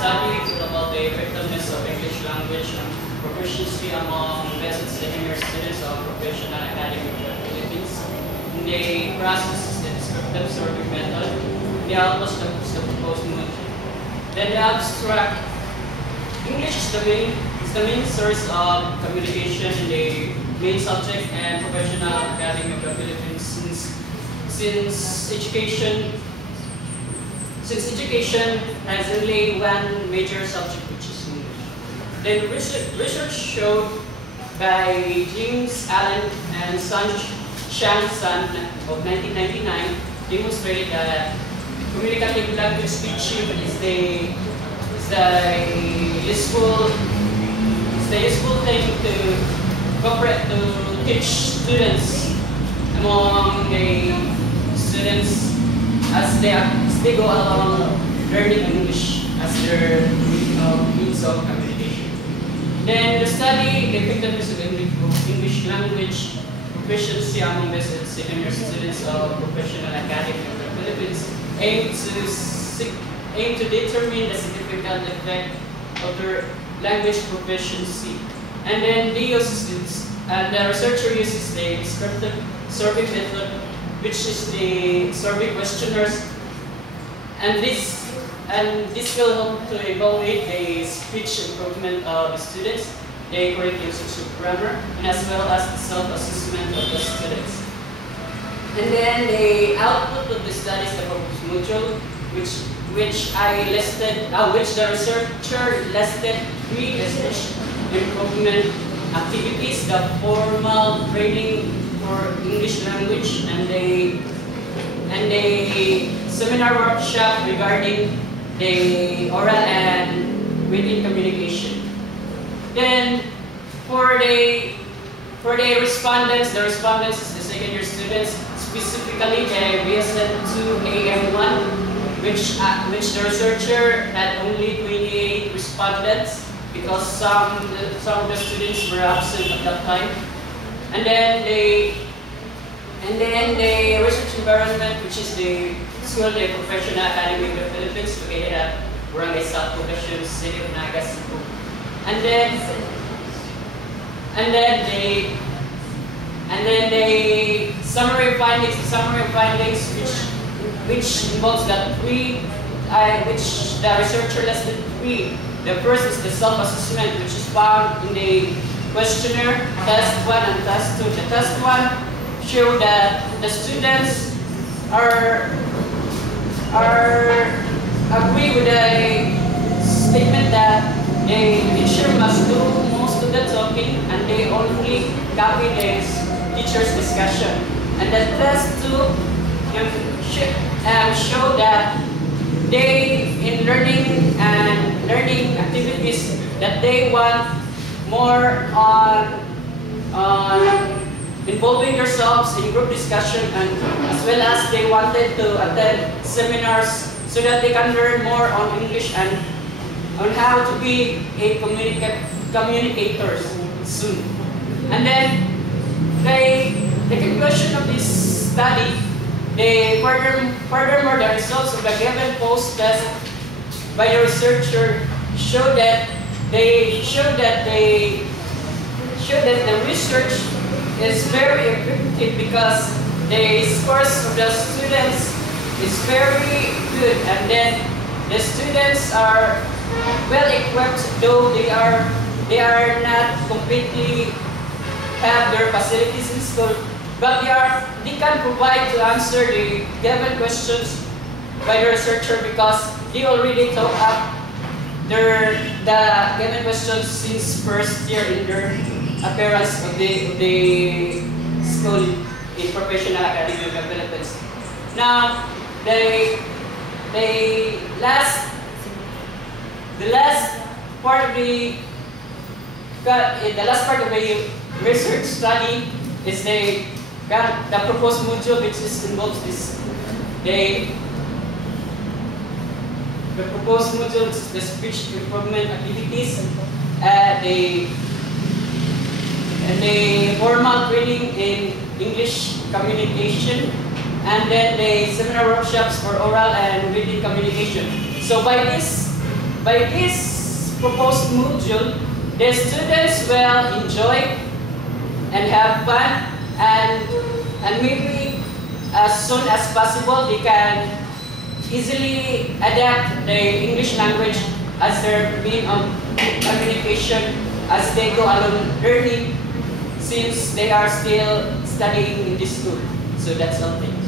study about the effectiveness of English language and proficiency among basic second-year students of professional academy of the Philippines. The process is the descriptive survey method. The outputs is the proposed module. Then the abstract. English is the main source of communication in the main subject and professional academy of the Philippines since education has only one major subject, which is English. Then research showed by James Allen and Shang Sun of 1999 demonstrated that communicative language teaching is the useful thing to teach students among the students as they go along learning English as their means of communication. Then the study the effectiveness of English language proficiency among basic second-year students of professional academy of the Philippines aim to determine the significant effect of their language proficiency. And then the researcher uses the descriptive survey method, which is the survey questionnaires, and this will help to evaluate the speech improvement of the students, the correct usage of grammar, and as well as the self-assessment of the students. And then the output of the study is the proposed module, which the researcher listed 3 speech improvement activities: the formal training for English language and the seminar workshop regarding the oral and written communication. Then for the respondents is the second-year students, specifically the BSN2 AM1, which the researcher had only 28 respondents because some of the students were absent at that time. And then the research environment, which is the school, the Professional Academy of the Philippines, located at Barangay South Poblacion, City of Naga, Cebu. And then the summary findings, which involves that which the researcher listed 3. The first is the self-assessment, which is found in the questionnaire, test 1 and test 2. The test 1 show that the students agree with the statement that the teacher must do most of the talking and they only copy the teacher's discussion. And the test 2 show that they, in learning activities, that they want more on involving themselves in group discussion, and as well as they wanted to attend seminars so that they can learn more on English and on how to be a communicators soon. And then the conclusion of this study, furthermore, the results of the given post-test by the researcher show that the research is very effective because the scores of the students is very good, and then the students are well equipped, though they are not completely have their facilities in school, but they can provide to answer the given questions by the researcher because they already took up the given questions since first year in their appearance of the school in Professional Academy of the Philippines. Now, the last part of the research study is the proposed module, which involves the proposed module is the speech improvement activities, the formal training in English communication, and then the seminar workshops for oral and written communication. So by this by this proposed module, the students will enjoy and have fun, and maybe as soon as possible they can easily adapt the English language as their means of communication as they go along learning, since they are still studying in this school. So that's something.